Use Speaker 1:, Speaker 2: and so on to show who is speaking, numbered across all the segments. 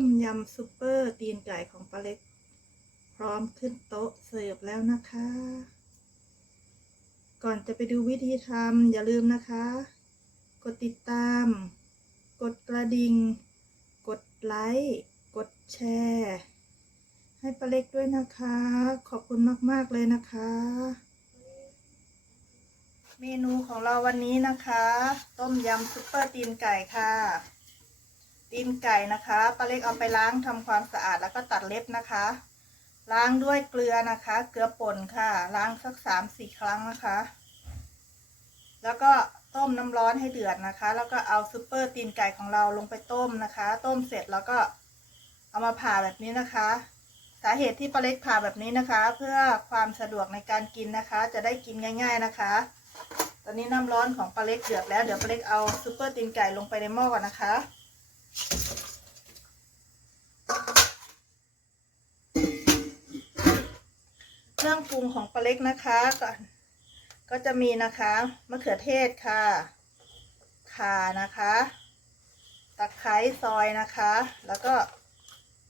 Speaker 1: ต้มยำซุปเปอร์ตีนไก่ของปลาเล็ก พร้อมขึ้นโต๊ะเสิร์ฟแล้วนะคะ ก่อนจะไปดูวิธีทำอย่าลืมนะคะ กดติดตาม กดกระดิ่ง กดไลค์ กดแชร์ ให้ปลาเล็กด้วยนะคะ ขอบคุณมาก ๆ เลยนะคะ เมนูของเราวันนี้นะคะ ต้มยำซุปเปอร์ตีนไก่ค่ะ ตีนไก่นะคะปลาเล็กเอาไปล้างทำความสะอาดแล้วก็ตัดเล็บนะคะ ล้างด้วยเกลือนะคะ เกลือป่นค่ะ ล้างสักสามสี่ครั้งนะคะ แล้วก็ต้มน้ำร้อนให้เดือดนะคะ แล้วก็เอาซุปเปอร์ตีนไก่ของเราลงไปต้มนะคะ ต้มเสร็จแล้วก็เอามาผ่าแบบนี้นะคะ สาเหตุที่ปลาเล็กผ่าแบบนี้นะคะ เพื่อความสะดวกในการกินนะคะ จะได้กินง่าย ๆนะคะ ตอนนี้น้ำร้อนของปลาเล็กเดือดแล้วเดี๋ยวปลาเล็กเอาซุปเปอร์ตีนไก่ลงไปในหม้อก่อนนะคะ เครื่องปรุงของปลาเล็กนะคะก่อนก็จะมีนะคะมะเขือเทศค่ะข่านะคะตะไคร้ซอยนะคะ แล้วก็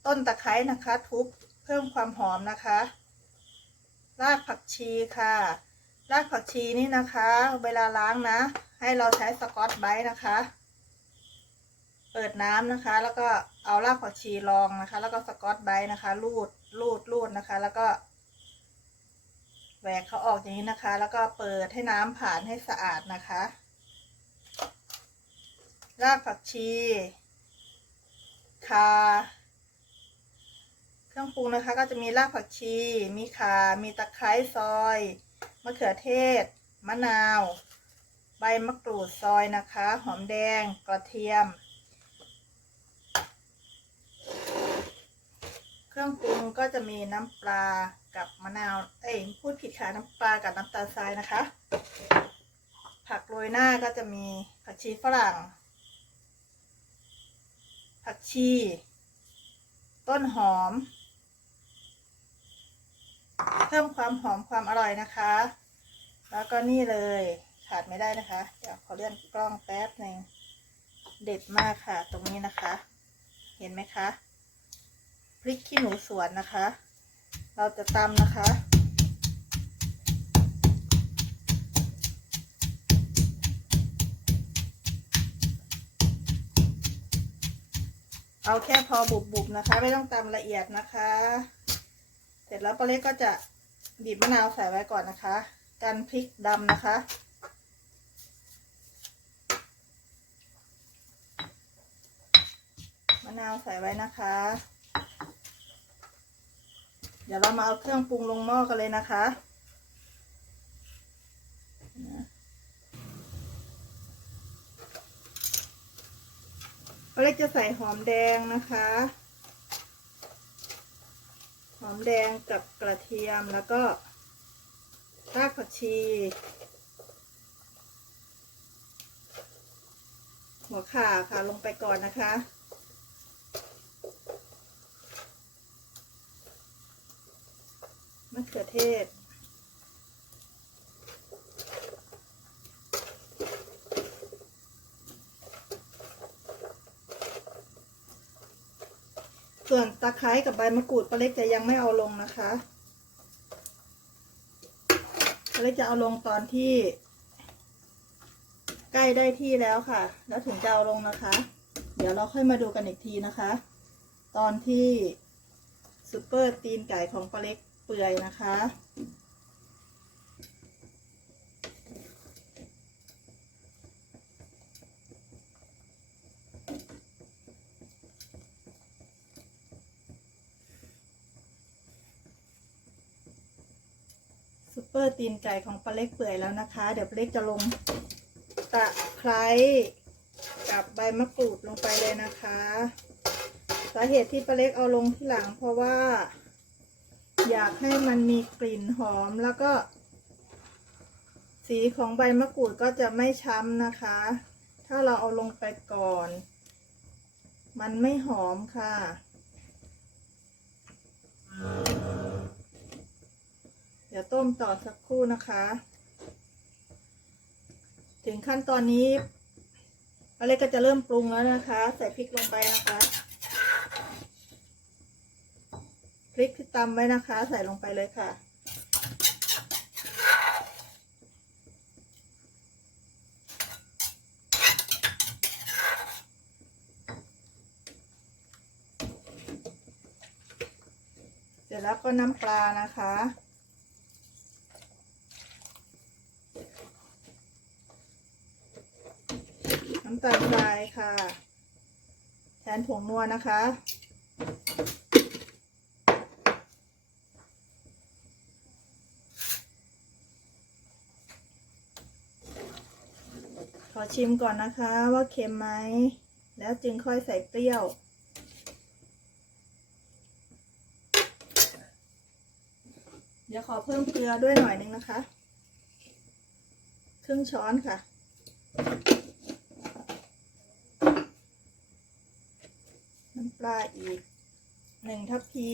Speaker 1: ต้นตะไคร้นะคะ ทุบเพิ่มความหอมนะคะ รากผักชีค่ะ รากผักชีนี่นะคะ เวลาล้างนะ ให้เราใช้สกอตไบรท์นะคะ เปิดน้ำนะคะ แล้วก็เอารากผักชีรองนะคะ แล้วก็สกอตไบรท์นะคะ รูดรูดรูดนะคะ แล้วก็แหวกเขาออกอย่างนี้นะคะ แล้วก็เปิดให้น้ำผ่านให้สะอาดนะคะ รากผักชีขาเครื่องปรุงนะคะ ก็จะมีรากผักชี มีข่ามีตะไคร้ซอยมะเขือเทศ มะนาว ใบมะกรูดซอยนะคะ หอมแดง กระเทียม เครื่องปรุงก็จะมีน้ำปลากับมะนาว เอ้ยพูดผิดค่ะน้ำปลากับน้ำตาลทรายนะคะ ผักโรยหน้าก็จะมีผักชีฝรั่ง ผักชี ต้นหอม เพิ่มความหอมความอร่อยนะคะ แล้วก็นี่เลยขาดไม่ได้นะคะ เดี๋ยวขอเลื่อนกล้องแป๊บหนึ่งเด็ดมากค่ะ ตรงนี้นะคะ เห็นไหมคะ พริกขี้หนูสวนนะคะ เราจะตำนะคะ เอาแค่พอบุบๆนะคะ ไม่ต้องตำละเอียดนะคะ เสร็จแล้วปลาเล็กก็จะบีบมะนาวใส่ไว้ก่อนนะคะ กันพริกดำนะคะมะนาวใส่ไว้นะคะ เดี๋ยวเรามาเอาเครื่องปรุงลงหม้อกันเลยนะคะเราเล็กจะใส่หอมแดงนะคะ หอมแดงกับกระเทียมแล้วก็รากผักชี หัวข่าค่ะลงไปก่อนนะคะ มะ เขือเทศ ส่วนตะไคร้กับใบมะกรูดปลาเล็กจะยังไม่เอาลงนะคะปลาเล็กจะเอาลงตอนที่ ใกล้ได้ที่แล้วค่ะ แล้วถึงจะเอาลงนะคะ เดี๋ยวเราค่อยมาดูกันอีกทีนะคะ ตอนที่ซุปเปอร์ตีนไก่ของปลาเล็ก เปื่อยนะคะ ซุปเปอร์ตีนไก่ของปลาเล็กเปื่อยแล้วนะคะ เดี๋ยวปลาเล็กจะลงตะไคร้กับใบมะกรูดลงไปเลยนะคะ สาเหตุที่ปลาเล็กเอาลงที่หลังเพราะว่า อยากให้มันมีกลิ่นหอมแล้วก็ สีของใบมะกรูดก็จะไม่ช้ำนะคะ ถ้าเราเอาลงไปก่อน มันไม่หอมค่ะ เดี๋ยวต้มต่อสักครู่นะคะ ถึงขั้นตอนนี้อเล็กก็จะเริ่มปรุงแล้วนะคะ ใส่พริกลงไปนะคะ ริกที่ตำไว้นะคะ ใส่ลงไปเลยค่ะ เสร็จแล้วก็น้ำปลานะคะน้ำตาลทรายค่ะ แทนผงนัวนะคะ อชิมก่อนนะคะว่าเค็มไหม แล้วจึงค่อยใส่เปรี้ยวเดี๋ยวขอเพิ่มเกลือด้วยหน่อยนึงนะคะ ครึ่งช้อนค่ะ น้ำปลาอีกหนึ่งทัพพี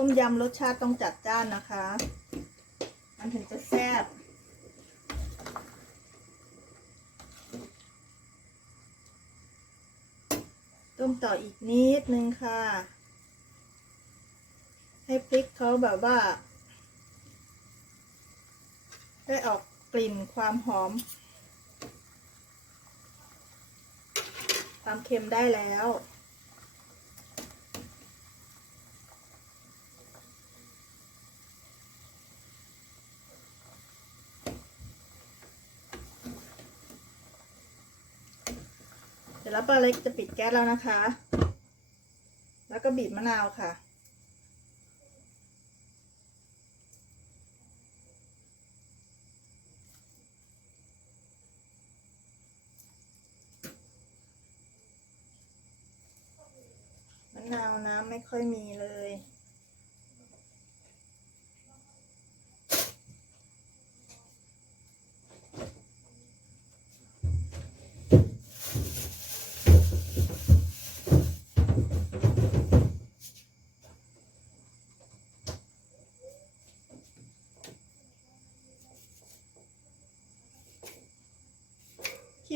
Speaker 1: ต้มยำรสชาติต้องจัดจ้านนะคะ มันถึงจะแซ่บต้มต่ออีกนิดนึงค่ะ ให้พริกเขาแบบว่า ได้ออกกลิ่นความหอม ความเค็มได้แล้ว เสร็จแล้ว ป้าเล็กจะปิดแก๊สแล้วนะคะ แล้วก็บีบมะนาวค่ะ มะนาวน้ำไม่ค่อยมีเลย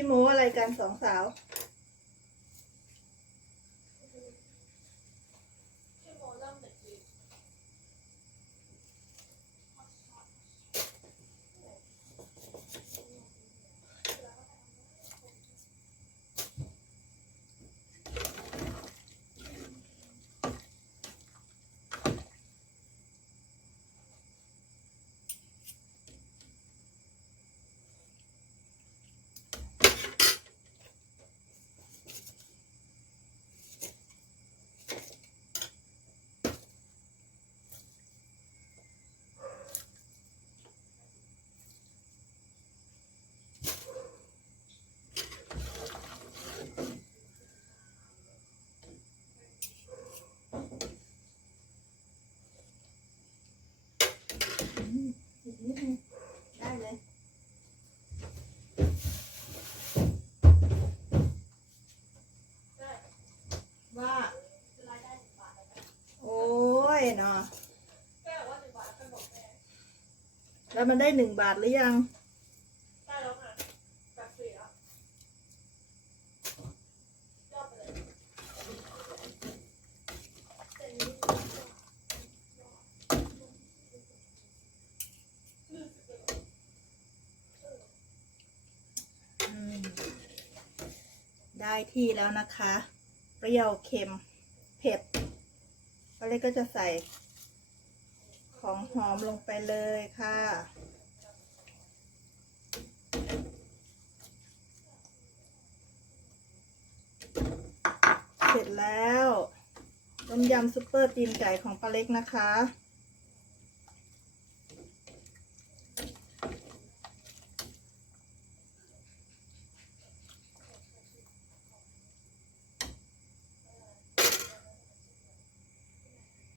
Speaker 1: โม้อะไรกันสองสาว อืมอีกนิดนึงได้เลย ว่า โอ้ยเนาะ แล้วมันได้หนึ่งบาทหรือยัง
Speaker 2: ได้แล้วค่ะจากสี่แล้วย
Speaker 1: อ
Speaker 2: ดเลยเส้นนี้
Speaker 1: อืมได้ที่แล้วนะคะ เปรี้ยวเค็ม เผ็ดอะไรก็จะใส่ ของหอมลงไปเลยค่ะ เสร็จแล้วต้มยำซุปเปอร์ตีนไก่ของป้าเล็กนะคะ